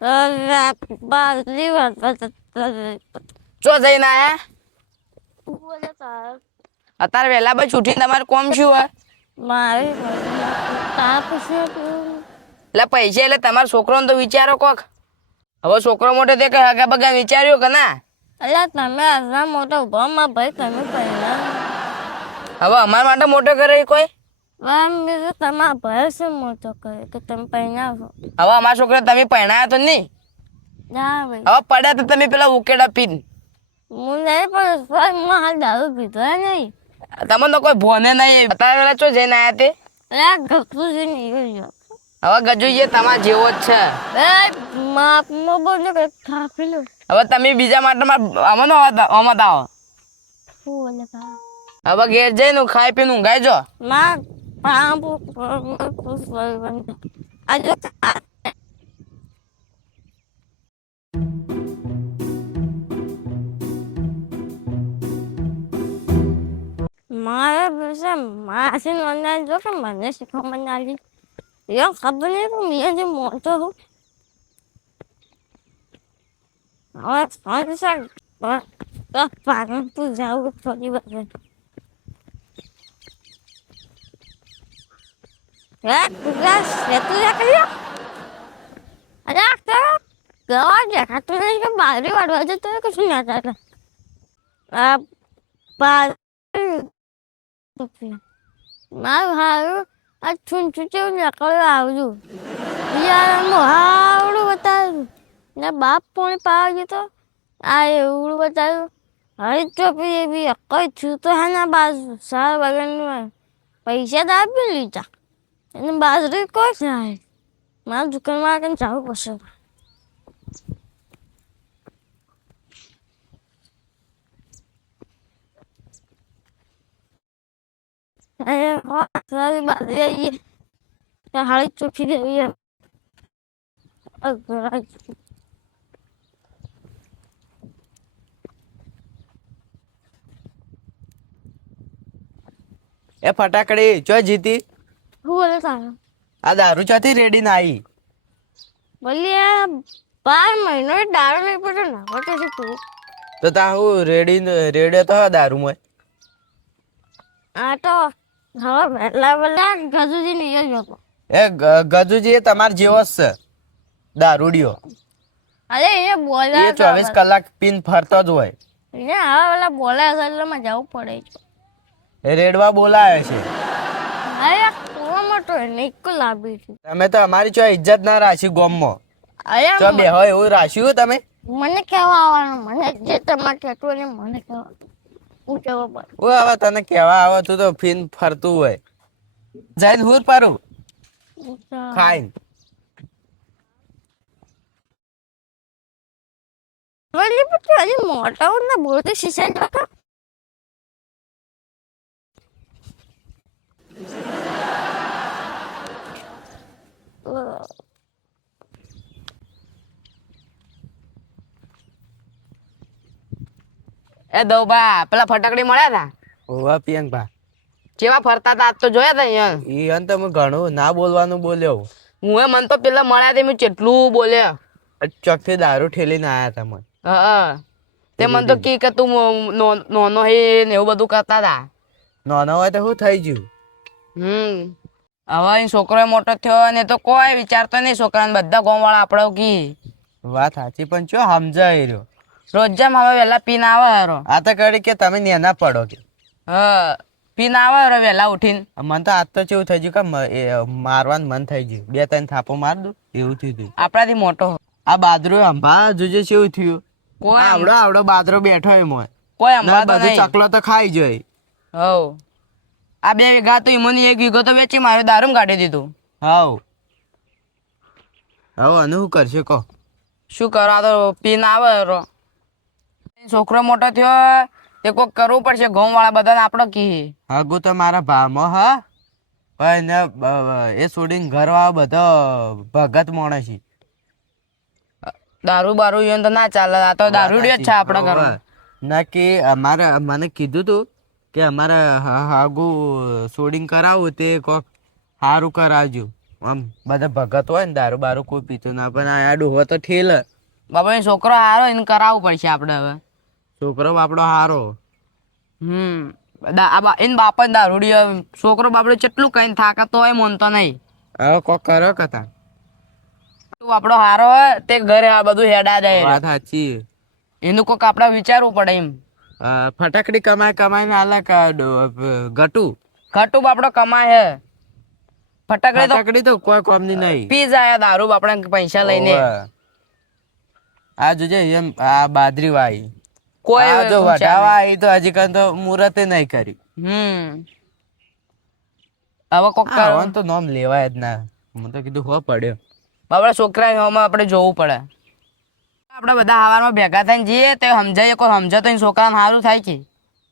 બાજરી ચો જઈને આયા અત્યારે વહેલા બસ ઉઠીને તમારે કોમ શું હોય મારી તાપ છે એટલે પૈસા એટલે તમારા છોકરાને તો વિચારો કોક હવે છોકરો મોટો તે કઈ હગા બગા વિચાર્યો કે ના એટલે તમે આટલા મોટા ઉભામાં ભાઈ તમે પહેલા હવે અમારા માટે મોટો કરે કોઈ બીજું તમારા ભાઈ છે મોટો કરે કે તમે પહેલા છો હવે અમારા છોકરા તમે પહેણાયા તો નહીં ના ભાઈ હવે પડ્યા તો તમે પેલા ઉકેડા પીન હું નહીં પણ હું હાલ દારૂ પીધો નહીં તમને તો કોઈ ભોને નહીં અત્યારે પેલા ચો જઈને આયા તે એટલે ગપું છે નહીં હવે ગજુએ તમારા જેવો જ છે માપમાં બોલ્યો કે થાપી લો હવે તમે બીજા માટે આમાં આમાં આવો બોલે હવે ઘેર જઈને ખાઈ પીને ઊંઘાઈ જો ના પાપુ આજે મારે બેસે માસી બનાવી જો કે મને શીખવા બનાવી યો ખબર નહીં પણ મેં જે મોટો હું હવે પાગલ તું જાઉં થોડી વાર તું અરે ગવા દેખાતું નહીં કે બારી વાળવા જતો કશું ના ચાલે મારું હારું આ છૂંછું જેવું નીકળ્યું આવજું યાર હાવડું બતાવ્યું ને બાપ પણ પાવા ગયો આ એવડું બતાવ્યું હવે ચોપી એવી કઈ છું તો હા ના બાજુ સાર વગરનું પૈસા તો આપી લીધા એને બાજરી કોઈ થાય મારા દુકાનમાં કઈ જવું પડશે સારી બાજરી આવીએ હાળી ચોખી દેવી એ ફટાકડી ચો જીતી હું બોલે તારો આ દારૂ ચોથી રેડી ના આવી બોલીએ 12 મહિનો દારૂ નહીં પડ્યો ના વટે છે તું તો તા હું રેડ્યો તો દારૂ માં આ તો હવે વહેલા વહેલા ગજુજી નહીં જતો એ ગજુજી એ તમાર જેવો જ છે દારૂડિયો અરે એ બોલે એ 24 કલાક પીન ફરતો જ હોય એને હવે પેલા બોલે છે એટલે માં જવું પડે છે એ રેડવા બોલાવે છે અરે કોણ મોટો એને એક લાભી છે તમે તો અમારી ચો ઇજ્જત ના રાશી ગોમમાં અરે ચો બે હોય એવું રાખ્યું તમે મને કેવા આવવાનું મને જે તમારે કહેતું ને મને કેવા હું કેવા પડે ઓ હવે તને કેવા આવે તું તો ફીન ફરતું હોય જઈને હુર પારું ખાઈને વળી પછી હજી મોટા ના બોલતે શીશા કાકા એ દઉબા પેલા ફટાકડી મળ્યા હતા ઓવા પિયંગ ભા કેવા ફરતા હતા આજ તો જોયા હતા અહીંયા ઈ અંત તમે ઘણું ના બોલવાનું બોલ્યો હું મન તો પેલા મળ્યા તે મેં કેટલું બોલ્યા ચોકથી દારૂ ઠેલીને આયા તમે હા તે મને તો કે તું નોનો હે ને એવું બધું કરતા હતા નાનો હોય તો શું થઈ ગયું હવે અહીં છોકરો મોટો થયો ને તો કોઈ વિચારતો નહીં છોકરાને બધા ગામ વાળા આપડે કી વાત સાચી પણ ચો સમજાય રહ્યો રોજામ હવે વહેલા પીને આવે હારો આ તો કરી કે તમે નેના પડો કે હા પીને આવે હારો વહેલા ઉઠીને મને તો આજ તો કેવું થઈ ગયું કે મારવાનું મન થઈ ગયું 2-3 થાપો માર દઉં એવું થયું આપણાથી મોટો આ બાદરો અંબા જોજે કેવું થયું કોઈ આવડો બાદરો બેઠો એમ હોય કોઈ અંબા તો બધું નહીં ચકલો તો ખાઈ જાય હવ આ 2 વીઘા તો ઈમોની 1 વીઘો તો વેચી માર્યો દારૂમ કાઢી દીધું હાવ હવે અને શું કરશે કહો શું કરો આ તો પીને આવે હારો છોકરો મોટો થયો એ કોક કરવું પડશે ગામ વાળા બધાને આપણો કી હગુ તો મારા ભામાં હા પણ એ છોડીને ઘર વાળા બધો ભગત માણસ છે દારૂ બારૂ ઈવન તો ના ચાલે આ તો દારૂડિયો જ છે આપણા ઘરમાં ના કે અમારે મને કીધું તું કે અમારે હાગુ સોડિંગ કરાવું તે કોક સારું કરાવજો આમ બધા ભગત હોય ને દારૂ બારૂ કોઈ પીતું ના, પણ આ ડોહો તો ઠેલ. બાપા એ છોકરો હારો એને કરાવવું પડશે આપણે હવે. છોકરો બાપડો હારો. એને બાપા જ દારૂડી છોકરો બાપડો કેટલું કઈ થાકે તો એ મોનતો નહીં. હવે કોક કરો કથા. તું આપણો હારો હોય તે ઘરે આ બધું હેડા જાય. વાત સાચી. એનું કોક આપણે વિચારવું પડે એમ. ફટાકડી કમાઈને આલા ગટુ ઘટું બાપડો કમાય હે. ફટાકડી તો કોઈ કોમની નહીં. પી જાય દારૂ આપણે પૈસા લઈને. આ જોજે એમ આ બાદરી વાઈ કોઈ આ જો વઢાવા આવી તો હજી કઈ તો મુહૂર્તે નહીં કરી. હવે કોક આવન તો નામ લેવાય જ ના. હું તો કીધું હો પડ્યો બાપડા છોકરા આપણે જોવું પડે. આપણે બધા હવારમાં ભેગા થઈને જઈએ તો સમજાય કોઈ સમજે તો છોકરાને સારું થાય કે.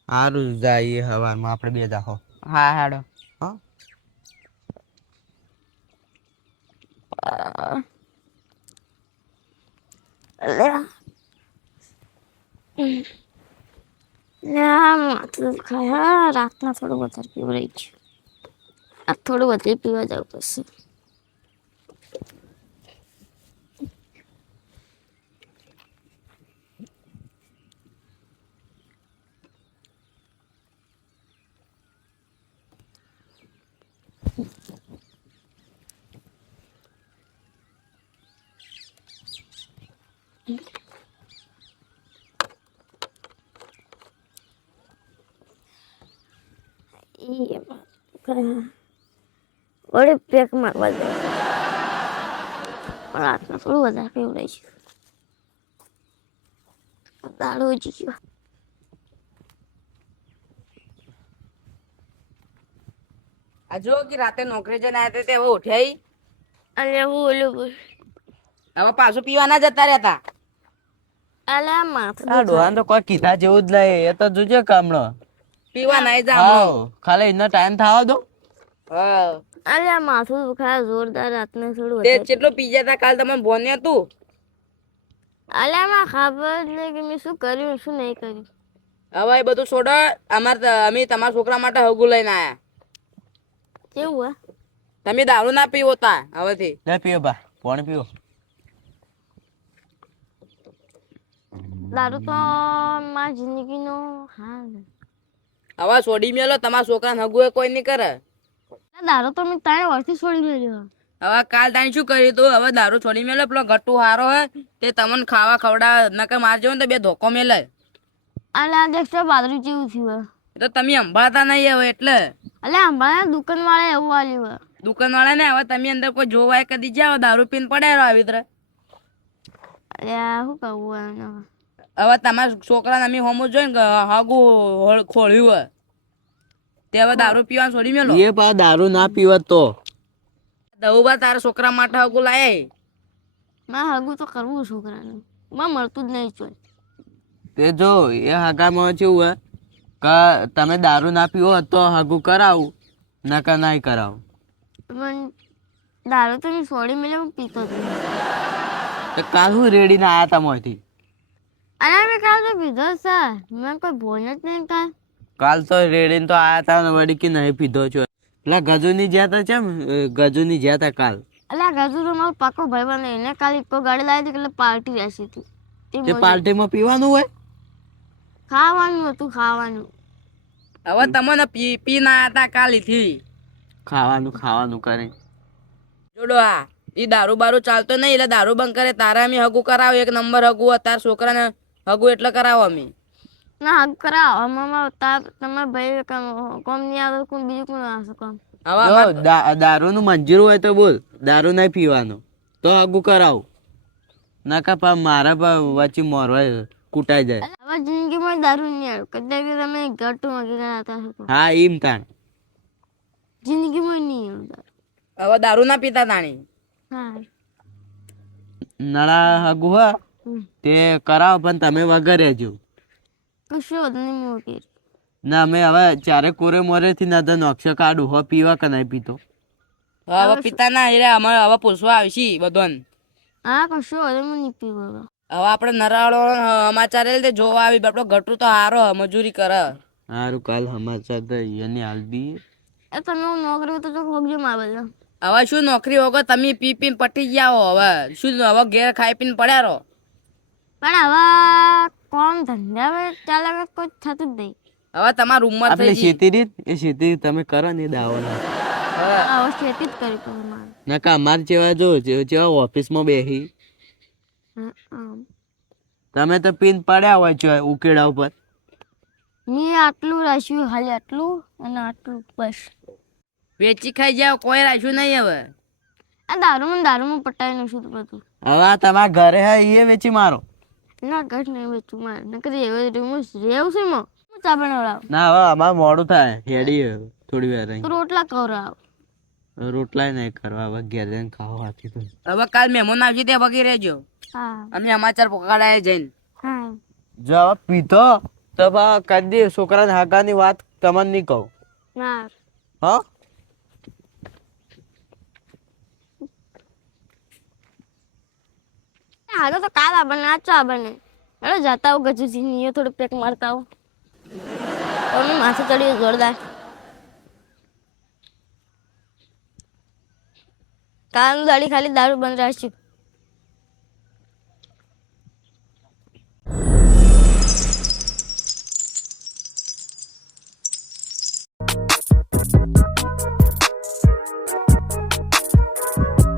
સારું જઈએ હવારમાં આપણે બે જાહો. હા હાડો. માથું દુખાય. રાતના થોડું વધારે પીવડાઈ ગયું. આ થોડું વધારે પીવા જવું પડશે. વડે પેક મારવા દે. રાતના થોડું વધારે પીવડાઈ છે. દાડો જ ગયો. આ જો કે રાતે નોકરી જઈને આવ્યા તે હવે ઉઠ્યા. અલે હું ઓલું હવે પાછું પીવા ના જતા રહેતા. અલે માથું આ ડોહાન તો કોઈ કીધા જેવું જ નહીં. એ તો જોજે કામનો પીવા નહીં જા. ખાલી એનો ટાઈમ થવા દો. અલે માથું દુખાય જોરદાર. રાતના થોડું તે કેટલો પી જતા કાલ તમને ભોને હતું. અલે માં ખબર જ નહીં કે મેં શું કર્યું શું નહીં કર્યું. હવે એ બધું છોડો. અમે તમારા છોકરા માટે હગું લઈને આયા. કેવું હે? તમે દારૂ ના પીવો તા હવેથી. લે પીઓ બા પાણી પીઓ. દારૂ તો મારી જિંદગીનો હાલ. હવે છોડી મેલો. તમારા છોકરાને હગું કોઈ નહીં કરે. દારૂ તો મેં 3 વર્ષથી છોડી મેળ્યો. હવે કાલ તાણી શું કર્યું તું? હવે દારૂ છોડી મેલે. પેલો ગટ્ટુ હારો હોય તે તમને ખાવા ખવડા નકર મારજો ને તો 2 ધોકો મેલે. અલે આ દેખતો બાદરી જેવું થયું. એ તો તમે સંભાળતા નહીં હવે એટલે. અલે હમણાં દુકાન વાળા એવું આલ્યું. દુકાન વાળા ને હવે તમે અંદર કોઈ જોવાય કદી જાઓ દારૂ પીને પડ્યા રહો આવી રીતે. અલે આ શું કહું એને. હવે તમારા છોકરાને અમે હોમું જોઈને હગું ખોળ્યું હોય તે હવે દારૂ પીવાનું છોડી મેલો. એ પા દારૂ ના પીવત તો દઉબા તારા છોકરા માટે હગું લાય. મારે હગું તો કરવું છોકરાને. માં મળતું જ નહીં ચોય. તે જો એ હગામાં કેવું હે કે તમે દારૂ ના પીવો તો હગું કરાવું નકર નહીં કરાવું. પણ દારૂ તો મેં છોડી મેળ્યો. હું પીતો જ નહીં. તો કાલ હું રેડીને આયા તા મોંથી. અરે મેં કાલ તો પીધો છે. મેં કોઈ ભોન જ નહીં કાલ. કાલ તો રેડીને તો આયા તા ને વળી કે નહીં પીધો છો. પેલા ગજુની જ્યાં તા ચેમ ગજુની જ્યાં તા કાલ. અલ્યા ગજુ તો મારો પાકો ભાઈ બને. એને કાલ ઇકો ગાડી લાવી હતી એટલે પાર્ટી રાખી હતી. તે પાર્ટીમાં પીવાનું હોય. ખાવાનું હતું ખાવાનું. હવે તમને પી ના હતા કાલીથી. ખાવાનું કરે જોડો હા એ દારૂ બારૂ ચાલતો નહીં એટલે દારૂ બંધ કરે. તારા અમે હગું કરાવો. 1 નંબર હગું હોય. તારા છોકરાને હગું એટલે કરાવો અમે. ના હગ કરાવો. અમારા તમારા ભાઈ કોમ નહીં આવતો કોણ બીજું કોણ આવશે કોમ. હવે દારૂ નું મંજૂર હોય તો બોલ. દારૂ નહીં પીવાનું તો હગું કરાવું નકા પા મારા વચ્ચે મોરવા કૂટાઈ જાય. હવે જિંદગીમાં દારૂ નહીં આવ્યું. કદાચ તમે ઘટું વગેરે કરાતા હશો. હા એમ તાણ જિંદગીમાં નહીં આવ્યું દારૂ. હવે દારૂ ના પીતા તાણી. હા નળા હગું હોય તે કરાવો પણ તમે વગર રહેજો. કશું વધુ નહીં મોટી. ના અમે હવે ચારે કોરે મોરે થી ના નોક્ષ કાઢું હો પીવા કે નહીં પીતો. હવે પીતા ના એટલે અમારે હવે પૂછવા આવશે બધાને. હા કશું વધુ નહીં પીવું. હવે આપણે નરાળો સમાચાર એટલે જોવા આવી. બાપડો ગટરું તો હારો મજૂરી કરે. સારું કાલ સમાચાર તો એની હાલ દઈએ. એ તમે હું નોકરી તો જો ખોગજો મારે બધા. હવે શું નોકરી વગર તમે પી પીને પટી ગયા હો. હવે શું હવે ઘેર ખાઈ પીને પડ્યા રહો. પણ હવે કોમ ધંધા ચાલે કોઈ થતું જ નહીં. હવે તમારા રૂમમાં આપણે થઈ ગઈ. ખેતી રીત એ ખેતી તમે કરો ને દાવો ના હવે હવે ખેતી જ કરવી પડે મારે. નકા અમારે જેવા જો જેવા ઓફિસમાં બેસી તમે તો પીન પડ્યા હોય છે ઉકેડા ઉપર. મેં આટલું રાખ્યું ખાલી આટલું અને આટલું બસ. વેચી ખાઈ જાવ કોઈ રાખ્યું નહીં હવે. આ દારૂમાં પટાઈ નાખ્યું હતું બધું. હવે આ તમારા ઘરે હે એ વેચી મારો. ના ઘર નહીં વેચું મારે નકર એવું રેવું છે માં હું ચા બનાવડાવ. ના હવે અમારે મોડું થાય હેડી થોડી વાર તો રોટલા કવરાવ. રોટલા નહીં કરવા હવે ઘેર જઈને ખાવા હાથી તો. હવે કાલ મહેમાન આવશે તે વગી રહેજો. હા અમે સમાચાર પકડાય જઈને. હા જો હવે પીધો તો કદી છોકરાને હાકાની વાત તમને નહીં કહું. ના હા હાલો તો કાલ બને આ ચા બને. અરે જતા આવું ગજુજી ની થોડું પેક મારતા આવું. માથે ચડી જોરદાર. કાલ દાડી ખાલી દારૂ બંધ રાખ્યું.